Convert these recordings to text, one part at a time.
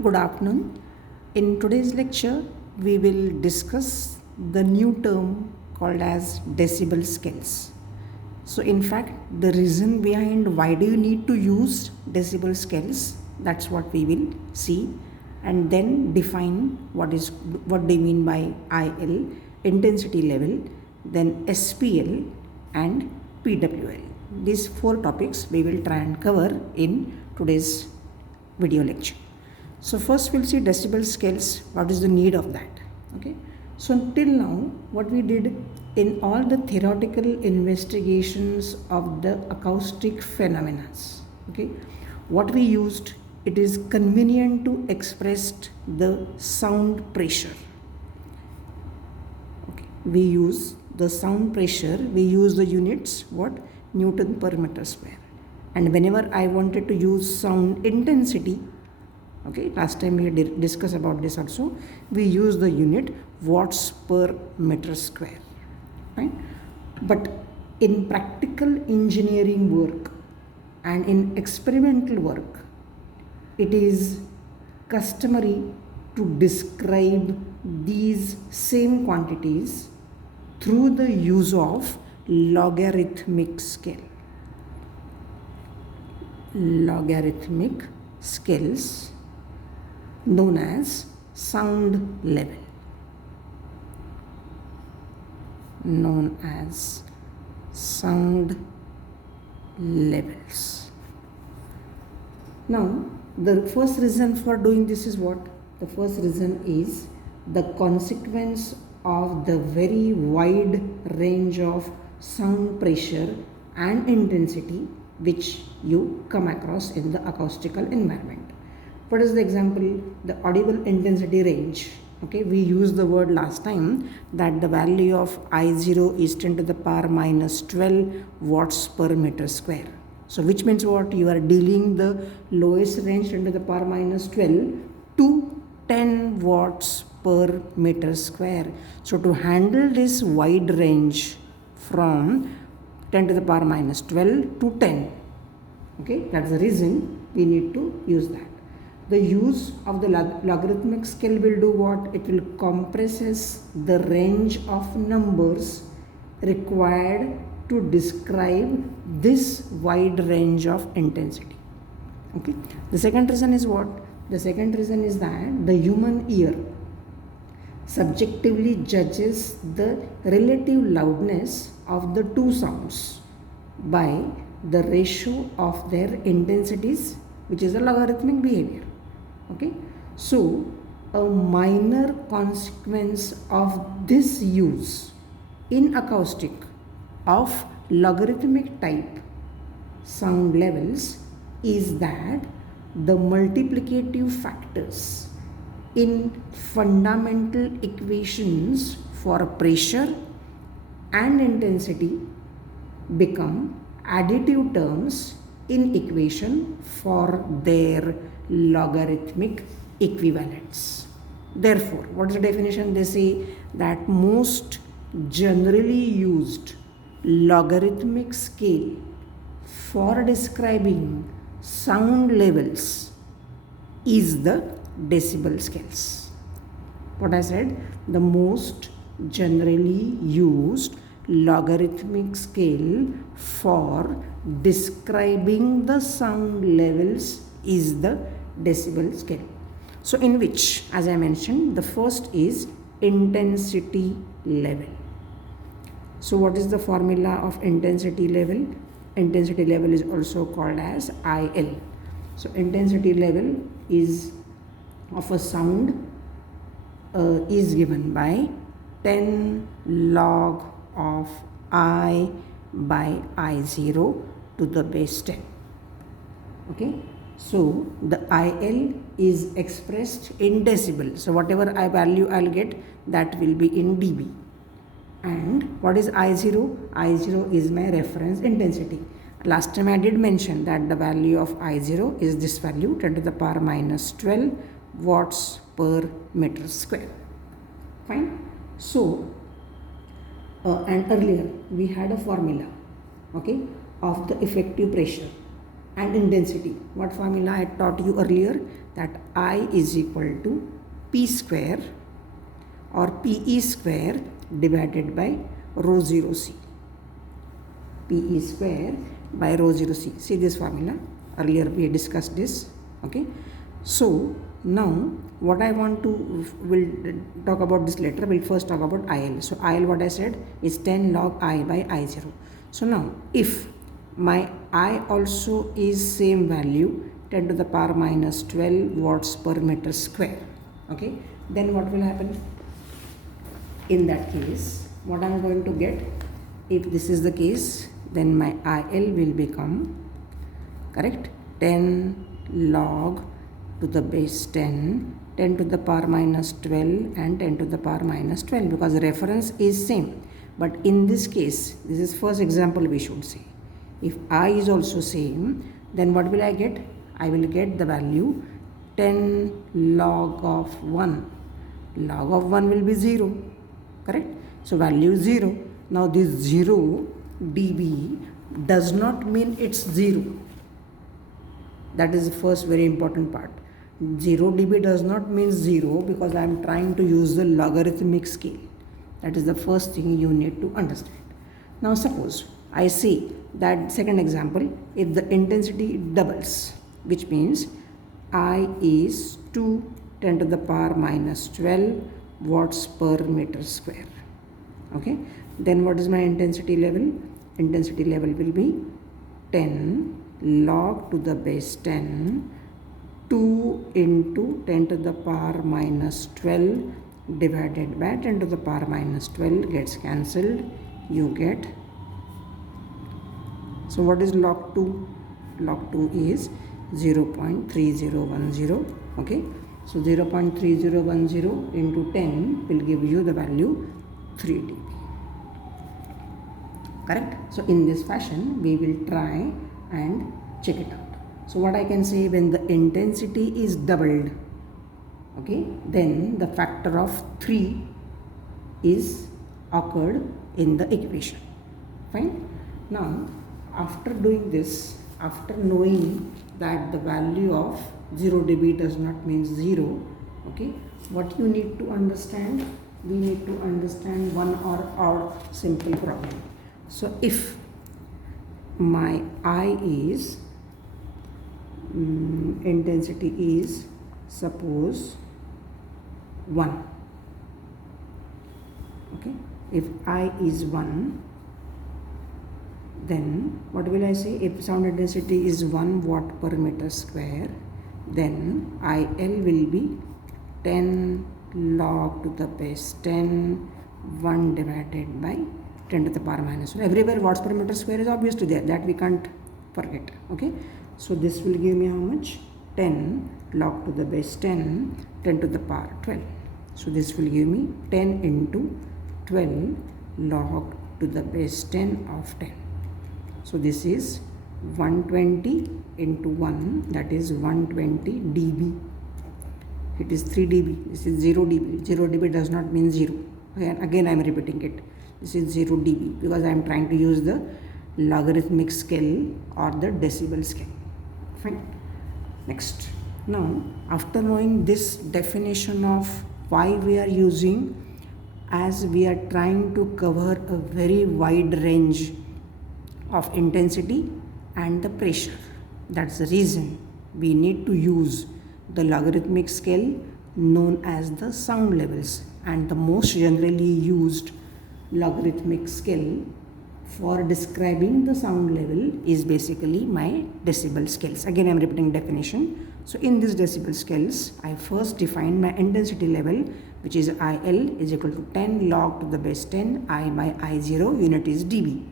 Good afternoon. In today's lecture, we will discuss the new term called as decibel scales. So, in fact, the reason behind why do you need to use decibel scales, that's what we will see, and then define what they mean by IL, intensity level, then SPL and PWL. These four topics we will try and cover in today's video lecture. So first we'll see decibel scales, what is the need of that. Okay. So until now, what we did in all the theoretical investigations of the acoustic phenomena, okay, what we used, it is convenient to express the sound pressure. Okay. We use the sound pressure, we use the units, what? Newton per meter square. And whenever I wanted to use sound intensity, okay, last time we discussed about this also, we use the unit watts per meter square, right? But in practical engineering work and in experimental work, it is customary to describe these same quantities through the use of logarithmic scale. Logarithmic scales known as sound level. Known as sound levels. Now, the first reason for doing this is what? The first reason is the consequence of the very wide range of sound pressure and intensity which you come across in the acoustical environment. What is the example? The audible intensity range. Okay, we used the word last time that the value of I0 is 10 to the power minus 12 watts per meter square. So which means what? You are dealing the lowest range 10 to the power minus 12 to 10 watts per meter square. So to handle this wide range from 10 to the power minus 12 to 10, okay, that's the reason we need to use that. The use of the logarithmic scale will do what? It will compresses the range of numbers required to describe this wide range of intensity. Okay. The second reason is what? The second reason is that the human ear subjectively judges the relative loudness of the two sounds by the ratio of their intensities, which is a logarithmic behavior. Okay, so a minor consequence of this use in acoustic of logarithmic type sound levels is that the multiplicative factors in fundamental equations for pressure and intensity become additive terms in equation for their logarithmic equivalents. Therefore, what is the definition? They say that most generally used logarithmic scale for describing sound levels is the decibel scales. What I said, the most generally used logarithmic scale for describing the sound levels is the decibel scale. So in which, as I mentioned, the first is intensity level. So what is the formula of intensity level? Intensity level is also called as IL. So intensity level is of a sound is given by 10 log of I by I0 to the base 10. Okay, so the IL is expressed in decibel. So whatever I value I'll get, that will be in dB. And what is I0? I0 is my reference intensity. Last time I did mention that the value of I0 is this value, 10 to the power minus 12 watts per meter square. Fine. So and earlier we had a formula, okay, of the effective pressure and intensity. What formula I taught you earlier? that I is equal to P square or PE square divided by rho 0 C. PE square by rho 0 C. See this formula. Earlier we discussed this. Okay. So now what I want to will talk about this later. We'll first talk about IL. So IL, what I said, is 10 log I by I0. So now if my I also is same value, 10 to the power minus 12 watts per meter square. Okay. Then what will happen? In that case, what I am going to get, if this is the case, then my IL will become, correct, 10 log to the base 10, 10 to the power minus 12 and 10 to the power minus 12, because the reference is same. But in this case, this is first example we should say. If I is also same, then what will I get? I will get the value 10 log of 1. Log of 1 will be 0, correct? So value is 0. Now this 0 dB does not mean it's 0. That is the first very important part. 0 dB does not mean 0 because I am trying to use the logarithmic scale. That is the first thing you need to understand. Now suppose I say that second example, if the intensity doubles, which means I is 2 10 to the power minus 12 watts per meter square. Okay, then what is my intensity level? Intensity level will be 10 log to the base 10, 2 into 10 to the power minus 12 divided by 10 to the power minus 12 gets cancelled. You get, so what is log 2? Log 2 is 0.3010. Okay, so 0.3010 into 10 will give you the value 3 dB. Correct? So in this fashion we will try and check it out. So what I can say, when the intensity is doubled, okay, then the factor of 3 is occurred in the equation. Fine. Now after doing this, after knowing that the value of 0 dB does not mean 0, okay, what you need to understand, we need to understand one or odd simple problem. So if my I is intensity is suppose 1, okay, if I is 1, then what will I say? If sound intensity is 1 watt per meter square, then IL will be 10 log to the base 10, 1 divided by 10 to the power minus 1. Everywhere watts per meter square is obviously there, that we can't forget. Okay, so this will give me how much? 10 log to the base 10, 10 to the power 12. So this will give me 10 into 12 log to the base 10 of 10. So this is 120 into 1, that is 120 dB. It is 3 dB. This is 0 dB. 0 dB does not mean 0. Again I am repeating it. This is 0 dB because I am trying to use the logarithmic scale or the decibel scale. Fine. Next. Now after knowing this definition of why we are using, as we are trying to cover a very wide range of intensity and the pressure, that's the reason we need to use the logarithmic scale known as the sound levels, and the most generally used logarithmic scale for describing the sound level is basically my decibel scales. Again I am repeating definition. So in this decibel scales, I first define my intensity level, which is IL is equal to 10 log to the base 10 I by I0, unit is dB.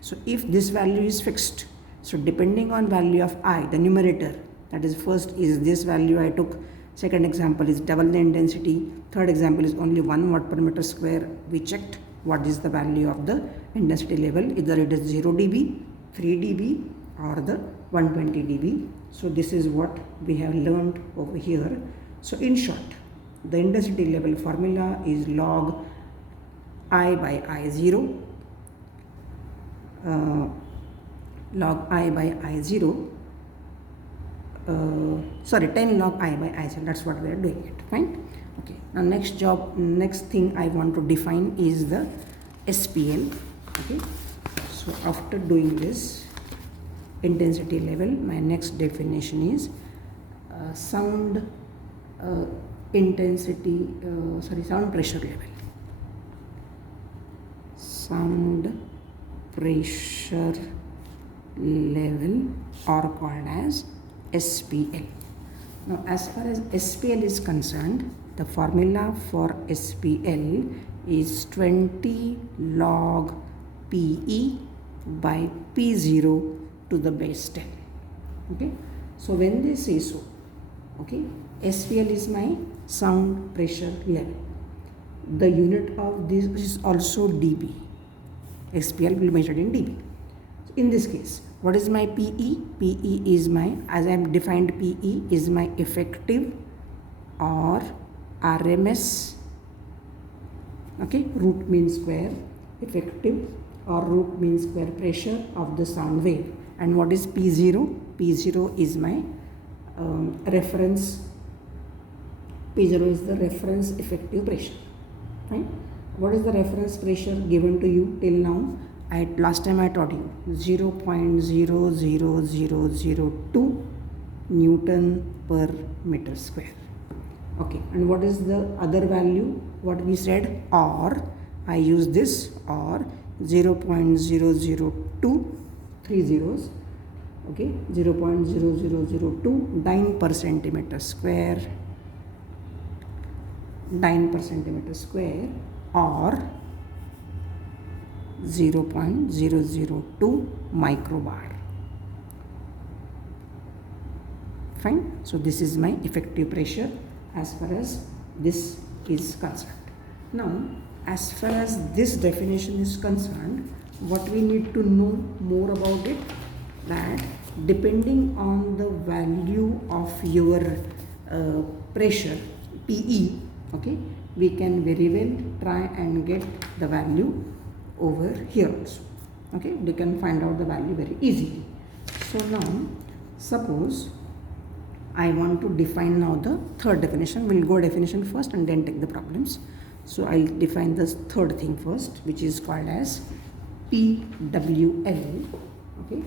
So if this value is fixed, so depending on value of I, the numerator, that is first is this value I took, second example is double the intensity, third example is only 1 watt per meter square, we checked what is the value of the intensity level, either it is 0 dB, 3 dB or the 120 dB. So this is what we have learned over here. So in short, the intensity level formula is log I by I0, log I by I0 sorry, 10 log I by I cell. That's what we are doing it. Fine. Okay. Now next thing I want to define is the SPL. Okay. So after doing this intensity level, my next definition is sound intensity, sound pressure level. Sound pressure level, or called as SPL. Now as far as SPL is concerned, the formula for SPL is 20 log PE by P0 to the base 10. Okay, so when they say so, okay, SPL is my sound pressure level. The unit of this is also dB. SPL will be measured in dB. So in this case, what is my PE? PE is my, as I have defined, PE is my effective or RMS, okay, root mean square, effective or root mean square pressure of the sound wave. And what is P0? P0 is my reference. P0 is the reference effective pressure. Right? What is the reference pressure given to you till now? Last time I taught you 0.00002 Newton per meter square. Okay, and what is the other value? What we said, or I use this, or 0.0023 zeros. Okay, 0.0002 dyne per centimeter square, or 0.002 microbar. Fine. So this is my effective pressure as far as this is concerned. Now, as far as this definition is concerned, what we need to know more about it, that depending on the value of your pressure, PE, okay, we can very well try and get the value over here also. Okay, we can find out the value very easily. So now, suppose I want to define now the third definition. We'll go definition first and then take the problems. So I'll define this third thing first, which is called as PWL. Okay,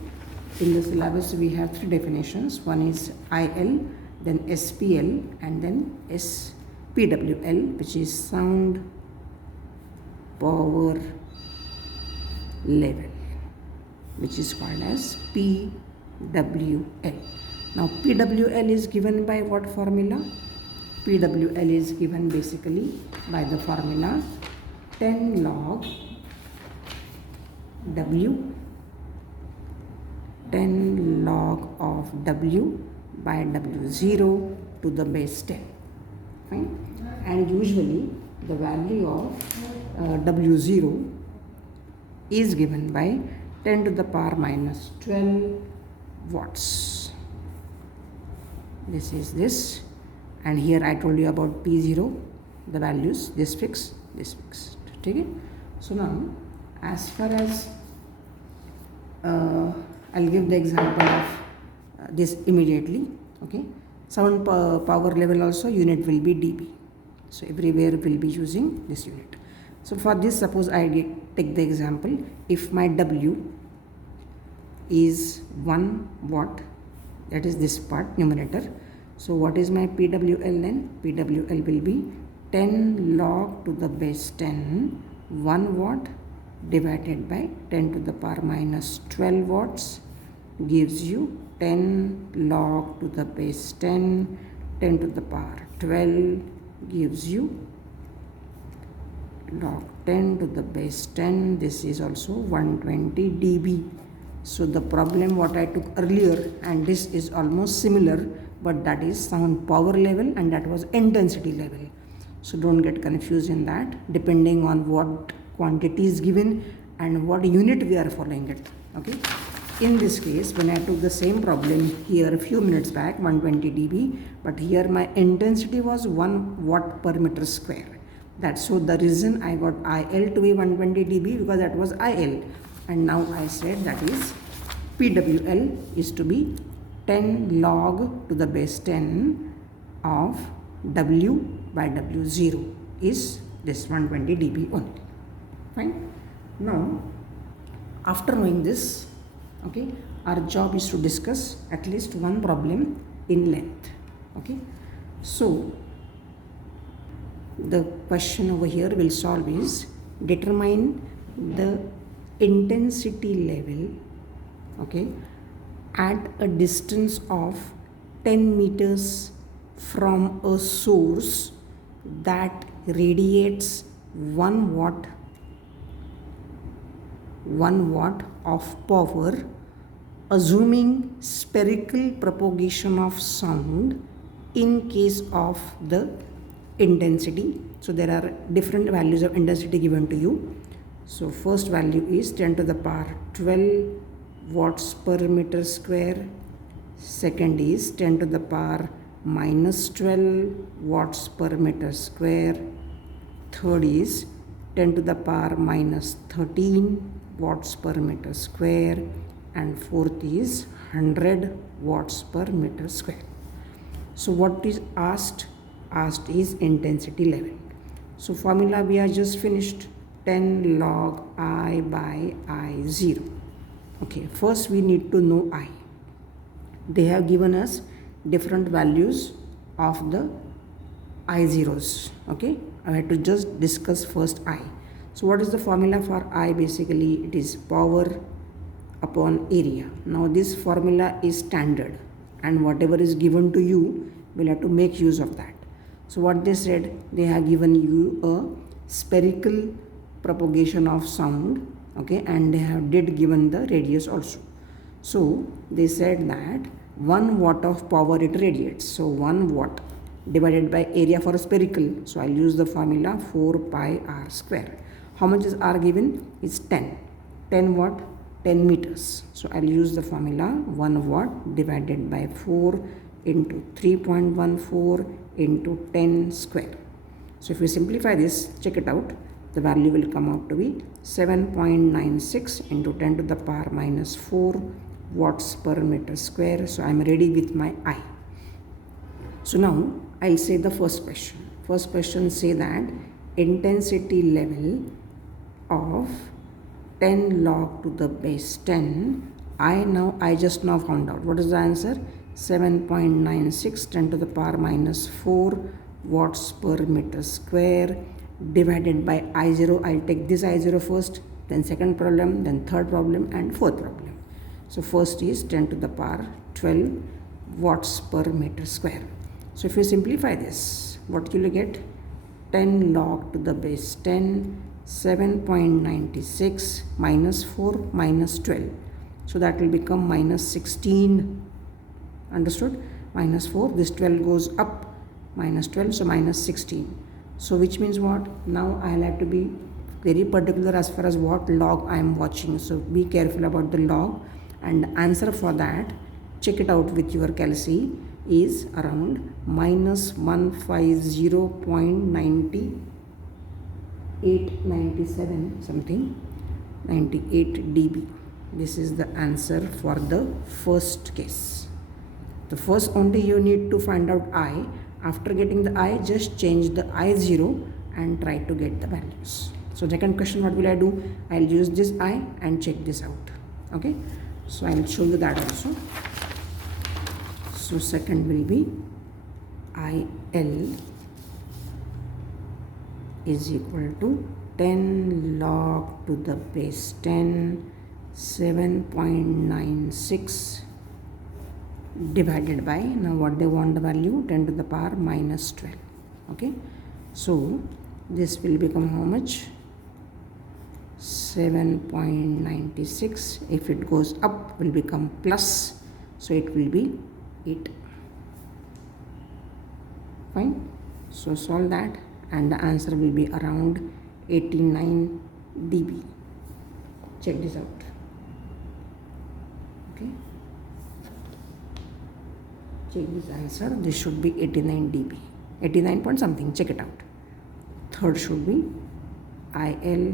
in the syllabus we have three definitions. One is IL, then SPL, and then PWL, which is sound power level, which is called as PWL. Now PWL is given by what formula? PWL is given basically by the formula 10 log W, 10 log of W by W0 to the base 10. Fine. And usually the value of W0 is given by 10 to the power minus 12 watts. This is this, and here I told you about P0, the values, this fixed, this fixed. Okay? So now, as far as I'll give the example of this immediately. Okay, sound power level also unit will be dB. So everywhere we'll be using this unit. So for this, suppose I take the example, if my W is 1 watt, that is this part, numerator. So what is my PWL then? PWL will be 10 log to the base 10, 1 watt divided by 10 to the power minus 12 watts gives you 10 log to the base 10, 10 to the power 12 gives you log 10 to the base 10. This is also 120 dB. So the problem what I took earlier, and this is almost similar, but that is sound power level and that was intensity level. So don't get confused in that, depending on what quantity is given and what unit we are following it. Okay, in this case, when I took the same problem here a few minutes back, 120 dB, but here my intensity was 1 watt per meter square. That's so the reason I got IL to be 120 dB, because that was IL, and now I said that is PWL is to be 10 log to the base 10 of W by W0 is this 120 dB only. Fine. Now, after knowing this, okay, our job is to discuss at least one problem in length. Okay, so the question over here will solve is determine the intensity level, okay, at a distance of 10 meters from a source that radiates 1 watt of power, assuming spherical propagation of sound in case of the intensity. So there are different values of intensity given to you. So first value is 10 to the power 12 watts per meter square. Second is 10 to the power minus 12 watts per meter square. Third is 10 to the power minus 13 watts per meter square. And fourth is 100 watts per meter square. So what is asked is intensity level. So formula we are just finished, 10 log I by I0. Okay, first we need to know I. They have given us different values of the I0s. Okay, I have to just discuss first I. So what is the formula for I? Basically it is power upon area. Now this formula is standard and whatever is given to you will have to make use of that. So what they said, they have given you a spherical propagation of sound, okay, and they have given the radius also. So they said that 1 watt of power it radiates. So 1 watt divided by area for a spherical. So I'll use the formula 4 pi r square. How much is r given? It's 10. 10 watt, 10 meters. So I'll use the formula 1 watt divided by 4 into 3.14 into 10 square. So if we simplify this, check it out, the value will come out to be 7.96 into 10 to the power minus 4 watts per meter square. So I'm ready with my I. So now I'll say the first question. First question say that intensity level of 10 log to the base 10. I just now found out. What is the answer? 7.96 10 to the power minus 4 watts per meter square divided by I0. I'll take this I0 first, then second problem, then third problem and fourth problem. So first is 10 to the power 12 watts per meter square. So if you simplify this, what you will get? 10 log to the base 10, 7.96 minus 4 minus 12. So that will become minus 16. Understood? Minus 4, this 12 goes up, minus 12, so minus 16. So which means what? Now I'll have to be very particular as far as what log I am watching. So be careful about the log, and answer for that, check it out with your calci, is around minus 150.9897 something, 98 dB. This is the answer for the first case. The first only you need to find out I. After getting the I, just change the I0 and try to get the values. So second question, what will I do? I'll use this I and check this out. Okay, so I'll show you that also. So second will be IL is equal to 10 log to the base 10, 7.96 divided by, now what they want the value, 10 to the power minus 12. Okay, so this will become how much? 7.96. if it goes up will become plus, so it will be 8. Fine. So solve that and the answer will be around 89 dB. Check this out. Okay, check this answer. This should be 89 dB, 89 point something. Check it out. Third should be IL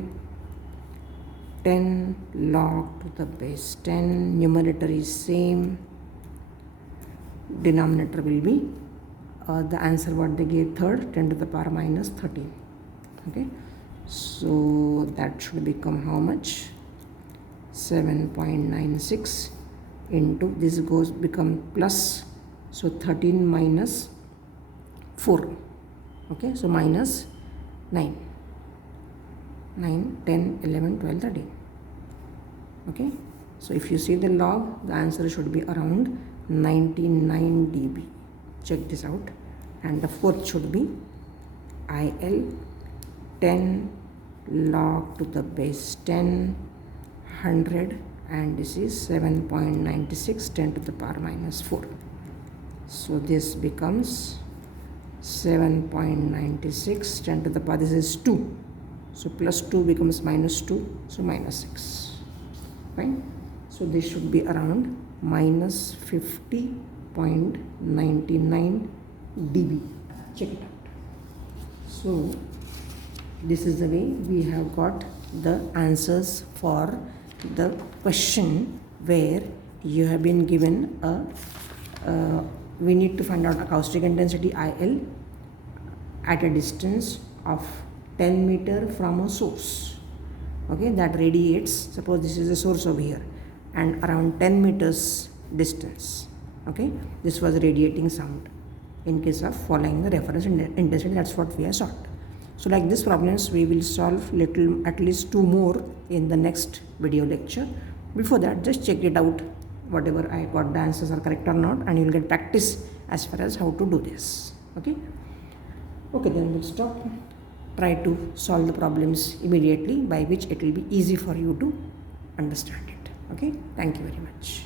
10 log to the base 10, numerator is same, denominator will be the answer what they gave, third, 10 to the power minus 13. Okay, so that should become how much? 7.96 into this goes become plus, so 13 minus 4. Okay, so minus 9, 10, 11, 12, 13. Okay, so if you see the log, the answer should be around 99 dB. Check this out. And the fourth should be IL 10 log to the base 10 100, and this is 7.96 10 to the power minus 4. So this becomes 7.96 10 to the power, this is 2. So plus 2 becomes minus 2, so minus 6. Fine. So this should be around minus 50.99 dB. Check it out. So this is the way we have got the answers for the question where you have been given we need to find out acoustic intensity IL at a distance of 10 meter from a source, okay, that radiates. Suppose this is a source over here and around 10 meters distance, okay, this was radiating sound in case of following the reference intensity. That's what we have solved. So like these problems we will solve at least 2 more in the next video lecture. Before that, just check it out whatever I got, the answers are correct or not, and you will get practice as far as how to do this. Okay, then we'll stop. Try to solve the problems immediately, by which it will be easy for you to understand it. Okay, thank you very much.